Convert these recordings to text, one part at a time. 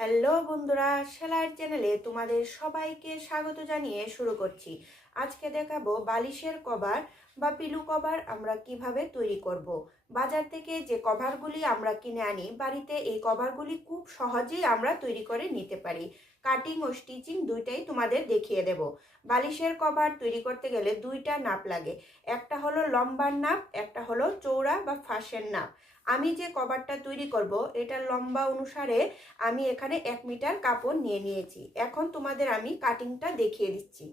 Hello বন্ধুরা, সেলাইয়ের চ্যানেলে তোমাদের সবাইকে স্বাগত জানিয়ে শুরু করছি আজকে দেখাবো বালিশের কভার বা পিলু কভার আমরা কীভাবে তৈরি করব। বাজার থেকে যে কভারগুলি আমরা কিনে আনি, বাড়িতে এই কভারগুলি খুব সহজেই আমরা তৈরি করে নিতে পারি কাটিং ও স্টিচিং দুইটাই তোমাদের দেখিয়ে দেব। বালিশের কভার তৈরি করতে গেলে দুইটা নাপ লাগে। একটা হলো লম্বার নাপ, একটা হলো চৌড়া বা ফাঁসের নাপ। আমি যে কভারটা তৈরি করব এটা লম্বা অনুসারে আমি এখানে এক মিটার কাপড় নিয়ে নিয়েছি। এখন তোমাদের আমি কাটিংটা দেখিয়ে দিচ্ছি।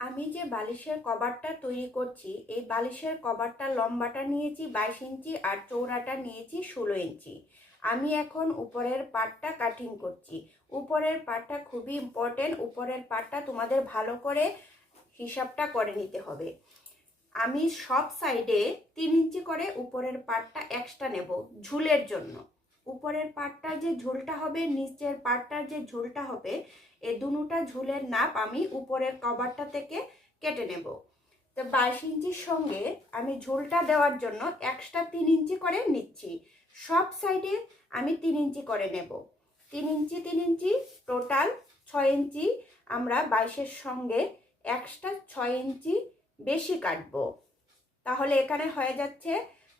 আমি যে বালিশের কভারটা তৈরি করছি, এই বালিশের কভারটা লম্বাটা নিয়েছি বাইশ ইঞ্চি আর চৌড়াটা নিয়েছি ষোলো ইঞ্চি। আমি এখন উপরের পাটটা কাটিং করছি। উপরের পাটটা খুবই ইম্পর্টেন্ট উপরের পাটটা তোমাদের ভালো করে হিসাবটা করে নিতে হবে। আমি সব সাইডে তিন ইঞ্চি করে উপরের পাটটা এক্সট্রা নেব ঝুলের জন্য। উপরের পাটটার যে ঝুলটা হবে, নিচের পাটটার যে ঝুলটা হবে, এ দুটা ঝুলের নাপ আমি উপরের কভারটা থেকে কেটে নেব। তো বাইশ ইঞ্চির সঙ্গে আমি ঝোলটা দেওয়ার জন্য এক্সট্রা তিন ইঞ্চি করে নিচ্ছি। সব সাইডে আমি তিন ইঞ্চি করে নেব। তিন ইঞ্চি তিন ইঞ্চি টোটাল ছয় ইঞ্চি আমরা বাইশের সঙ্গে এক্সট্রা ছয় ইঞ্চি বেশি কাটবো। তাহলে এখানে হয়ে যাচ্ছে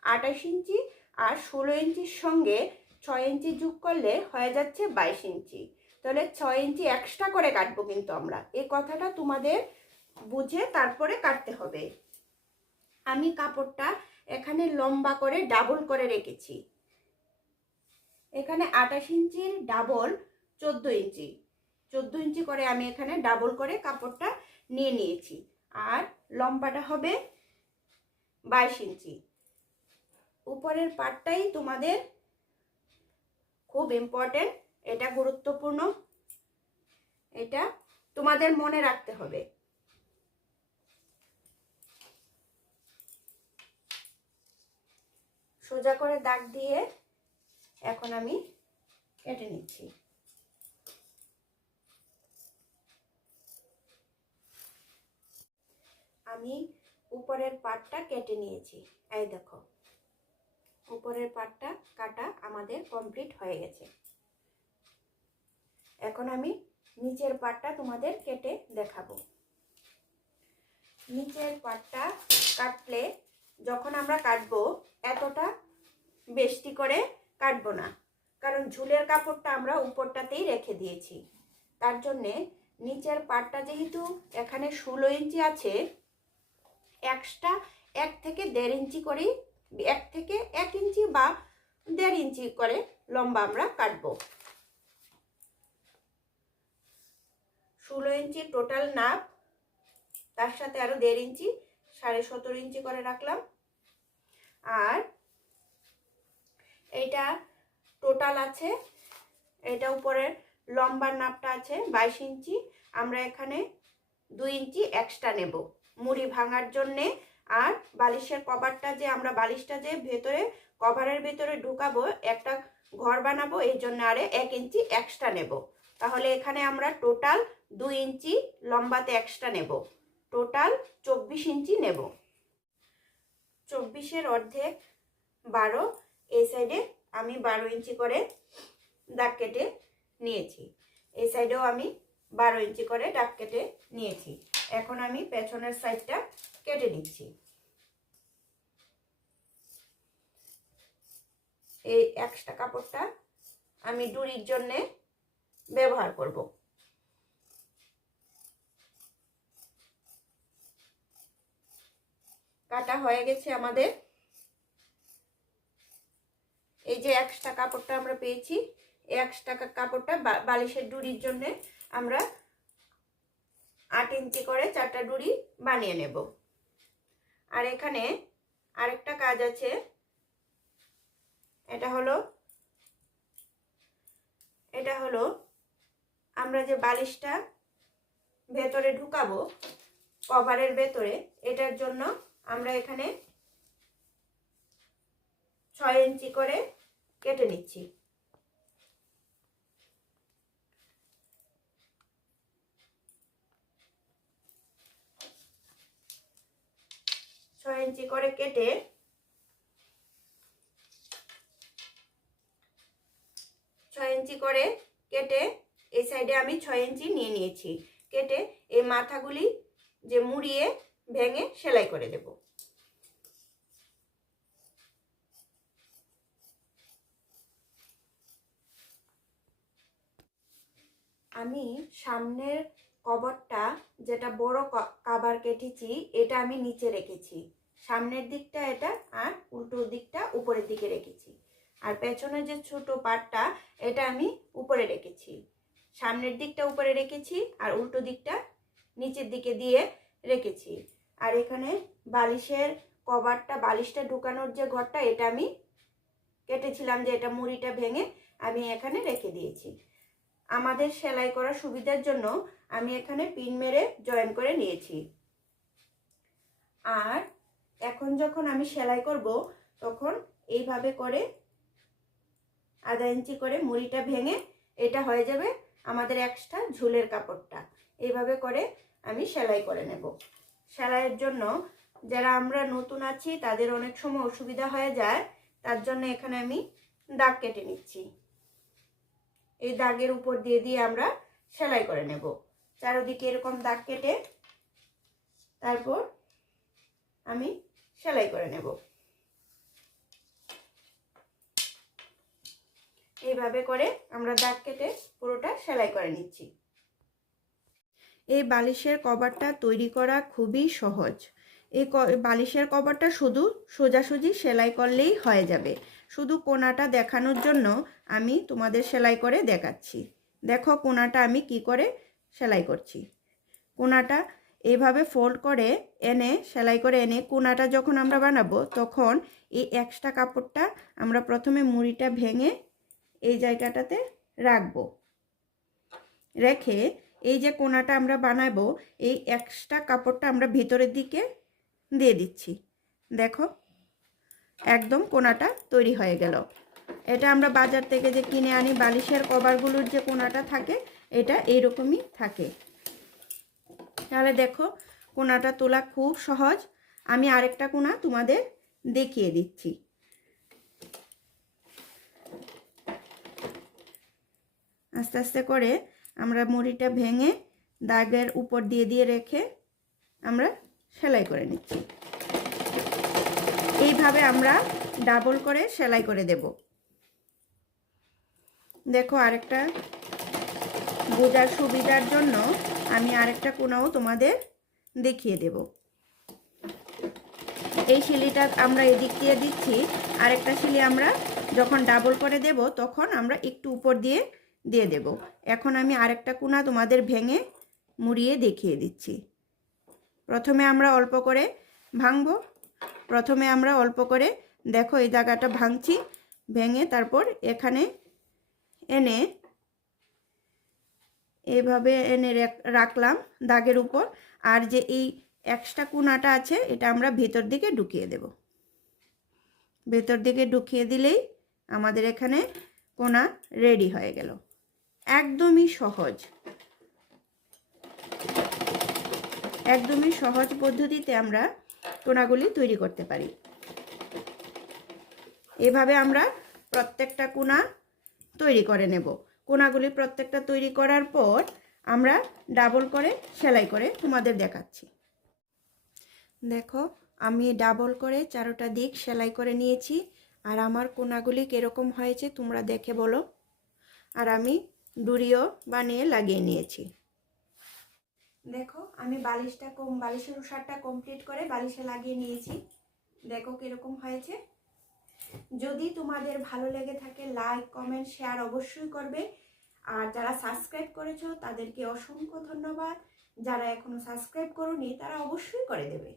আঠাশ ইঞ্চি আর ষোলো ইঞ্চির সঙ্গে ছয় ইঞ্চি যোগ করলে হয়ে যাচ্ছে বাইশ ইঞ্চি। তাহলে ছয় ইঞ্চি এক্সট্রা করে কাটবো কিন্তু আমরা। এই কথাটা তোমাদের বুঝে তারপরে কাটতে হবে। আমি কাপড়টা এখানে লম্বা করে ডাবল করে রেখেছি। এখানে আঠাশ ইঞ্চির ডাবল চোদ্দ ইঞ্চি। চোদ্দ ইঞ্চি করে আমি এখানে ডাবল করে কাপড়টা নিয়ে নিয়েছি। আর লম্বাটা হবে বাইশ ইঞ্চি। উপরের পাটটাই তোমাদের খুব ইম্পর্টেন্ট এটা গুরুত্বপূর্ণ। এটা তোমাদের মনে রাখতে হবে। সোজা করে দাগ দিয়ে এখন আমি কেটে নিচ্ছি। আমি উপরের পাটটা কেটে নিয়েছি। এই দেখো, উপরের পাটটা কাটা আমাদের কমপ্লিট হয়ে গেছে। এখন আমি নিচের পাটটা তোমাদের কেটে দেখাবো। নিচের পাটটা কাটলে যখন আমরা কাটবো, এতটা বেশি করে কাটবো না। কারণ ঝুলের কাপড়টা আমরা উপরটাতেই রেখে দিয়েছি। তার জন্যে নিচের পাটটা যেহেতু এখানে ষোলো ইঞ্চি আছে, এক্সট্রা এক থেকে দেড় ইঞ্চি করেই এক থেকে এক ইঞ্চি বা দেড় ইঞ্চি করে লম্বা আমরা কাটবো। ষোলো ইঞ্চি টোটাল নাপ, তার সাথে আরও দেড় ইঞ্চি, সাড়ে সতেরো ইঞ্চি করে রাখলাম। আর এইটা টোটাল আছে। এটা উপরের লম্বার নাপটা আছে বাইশ ইঞ্চি। আমরা এখানে দুই ইঞ্চি এক্সট্রা নেব। মুড়ি ভাঙার জন্যে আর বালিশের কভারটা যে আমরা বালিশটা যে ভেতরে, কভারের ভেতরে ঢুকাবো, একটা ঘর বানাবো, এই জন্য আরে এক ইঞ্চি এক্সট্রা নেব। তাহলে এখানে আমরা টোটাল দুই ইঞ্চি লম্বাতে এক্সট্রা নেব। টোটাল চব্বিশ ইঞ্চি নেব। চব্বিশের অর্ধেক বারো এই সাইডে আমি বারো ইঞ্চি করে দাগ কেটে নিয়েছি। এই সাইডেও আমি বারো ইঞ্চি করে দাগ কেটে নিয়েছি। এখন আমি পেছনের সাইডটা কেটে নিচ্ছি। এই এক্সট্রা কাপড়টা আমি ডুরির জন্যে ব্যবহার করব। কাটা হয়ে গেছে আমাদের এই যে এক্সট্রা কাপড়টা আমরা পেয়েছি। এই টাকা কাপড়টা বালিশের ডুরির জন্যে আমরা আট ইঞ্চি করে চারটা ডুরি বানিয়ে নেব। আর এখানে আরেকটা কাজ আছে। এটা হলো এটা হলো আমরা যে বালিশটা ভেতরে ঢুকাবো, কভারের ভেতরে, এটার জন্য আমরা এখানে ছয় ইঞ্চি করে কেটে নিচ্ছি। ছয় ইঞ্চি করে কেটে ছয় ইঞ্চি করে কেটে এই সাইডে আমি ছয় ইঞ্চি নিয়ে নিয়েছি। কেটে এই মাথাগুলি যে মুড়িয়ে ভেঙে সেলাই করে দেব। আমি সামনের কভারটা যেটা বড় কাবার কেটেছি, এটা আমি নিচে রেখেছি। সামনের দিকটা এটা আর উল্টো দিকটা উপরের দিকে রেখেছি। আর পেছনের যে ছোট পাটটা, এটা আমি উপরে রেখেছি। সামনের দিকটা উপরে রেখেছি আর উল্টো দিকটা নিচের দিকে দিয়ে রেখেছি। আর এখানে বালিশের কভারটা, বালিশটা ঢুকানোর যে ঘরটা, এটা আমি কেটেছিলাম যে এটা মুড়িটা ভেঙে আমি এখানে রেখে দিয়েছি। আমাদের সেলাই করার সুবিধার জন্য আমি এখানে পিন মেরে জয়েন করে নিয়েছি। আর এখন যখন আমি সেলাই করব, তখন এইভাবে করে আধা ইঞ্চি করে মুড়িটা ভেঙে এটা হয়ে যাবে আমাদের এক্সট্রা ঝুলের কাপড়টা। এইভাবে করে আমি সেলাই করে নেব। সেলাইয়ের জন্য যারা আমরা নতুন আছি, তাদের অনেক সময় অসুবিধা হয়ে যায়, তার জন্য এখানে আমি দাগ কেটে নিচ্ছি। এই দাগের উপর দিয়ে দিয়ে আমরা সেলাই করে নেব। চারোদিকে এরকম দাগ কেটে তারপর আমি সেলাই করে নেব। এইভাবে করে আমরা দাগ কেটে পুরোটা সেলাই করে নিচ্ছি। এই বালিশের কভারটা তৈরি করা খুবই সহজ। এই বালিশের কভারটা শুধু সোজাসুজি সেলাই করলেই হয়ে যাবে। শুধু কোনাটা দেখানোর জন্য আমি তোমাদের সেলাই করে দেখাচ্ছি। দেখো কোনাটা আমি কি করে সেলাই করছি। কোনাটা এইভাবে ফোল্ড করে এনে, সেলাই করে এনে কোনাটা যখন আমরা বানাবো, তখন এই এক্সট্রা কাপড়টা আমরা প্রথমে মুড়িটা ভেঙে এই জায়গাটাতে রাখব। রেখে এই যে কোনাটা আমরা বানাবো, এই এক্সট্রা কাপড়টা আমরা ভিতরের দিকে দিয়ে দিচ্ছি। দেখো একদম কোনাটা তৈরি হয়ে গেল। এটা আমরা বাজার থেকে যে কিনে আনি, বালিশের কভারগুলোর যে কোনাটা থাকে, এটা এইরকমই থাকে। তাহলে দেখো, কোনাটা তোলা খুব সহজ। আমি আরেকটা কোনা তোমাদের দেখিয়ে দিচ্ছি। আস্তে আস্তে করে আমরা মুড়িটা ভেঙে দাগের উপর দিয়ে দিয়ে রেখে আমরা সেলাই করে নিচ্ছি। এইভাবে আমরা ডাবল করে সেলাই করে দেব? দেখো, আরেকটা বোঝার সুবিধার জন্য আমি আরেকটা কোনাও তোমাদের দেখিয়ে দেব। এই শিলিটা আমরা এদিক দিয়ে দিচ্ছি, আরেকটা শিলি আমরা যখন ডাবল করে দেব, তখন আমরা একটু উপর দিয়ে দিয়ে দেব। এখন আমি আরেকটা কোনা তোমাদের ভেঙে মুড়িয়ে দেখিয়ে দিচ্ছি। প্রথমে আমরা অল্প করে ভাঙবো প্রথমে আমরা অল্প করে, দেখো এই জায়গাটা ভাঙছি, ভেঙে তারপর এখানে এনে, এভাবে এনে রাখলাম দাগের উপর। আর যে এই এক্সট্রা কোনাটা আছে, এটা আমরা ভেতর দিকে ঢুকিয়ে দেব। ভেতর দিকে ঢুকিয়ে দিলেই আমাদের এখানে কোনা রেডি হয়ে গেল। একদমই সহজ। একদমই সহজ পদ্ধতিতে আমরা কোনাগুলি তৈরি করতে পারি। এভাবে আমরা প্রত্যেকটা কোনা তৈরি করে নেব। কোনাগুলি প্রত্যেকটা তৈরি করার পর আমরা ডাবল করে সেলাই করে তোমাদের দেখাচ্ছি। দেখো, আমি ডাবল করে চারোটা দিক সেলাই করে নিয়েছি। আর আমার কোনাগুলি কীরকম হয়েছে তোমরা দেখে বলো। আর আমি ডুরিও বানিয়ে লাগিয়ে নিয়েছি। দেখো, আমি বালিশটা কম, বালিশের উষারটা কমপ্লিট করে বালিশে লাগিয়ে নিয়েছি। দেখো কীরকম হয়েছে। যদি তোমাদের ভালো লেগে থাকে লাইক কমেন্ট শেয়ার অবশ্যই করবে। আর যারা সাবস্ক্রাইব করেছ, তাদেরকে অসংখ্য ধন্যবাদ। যারা এখনও সাবস্ক্রাইব করনি, তারা অবশ্যই করে দেবে।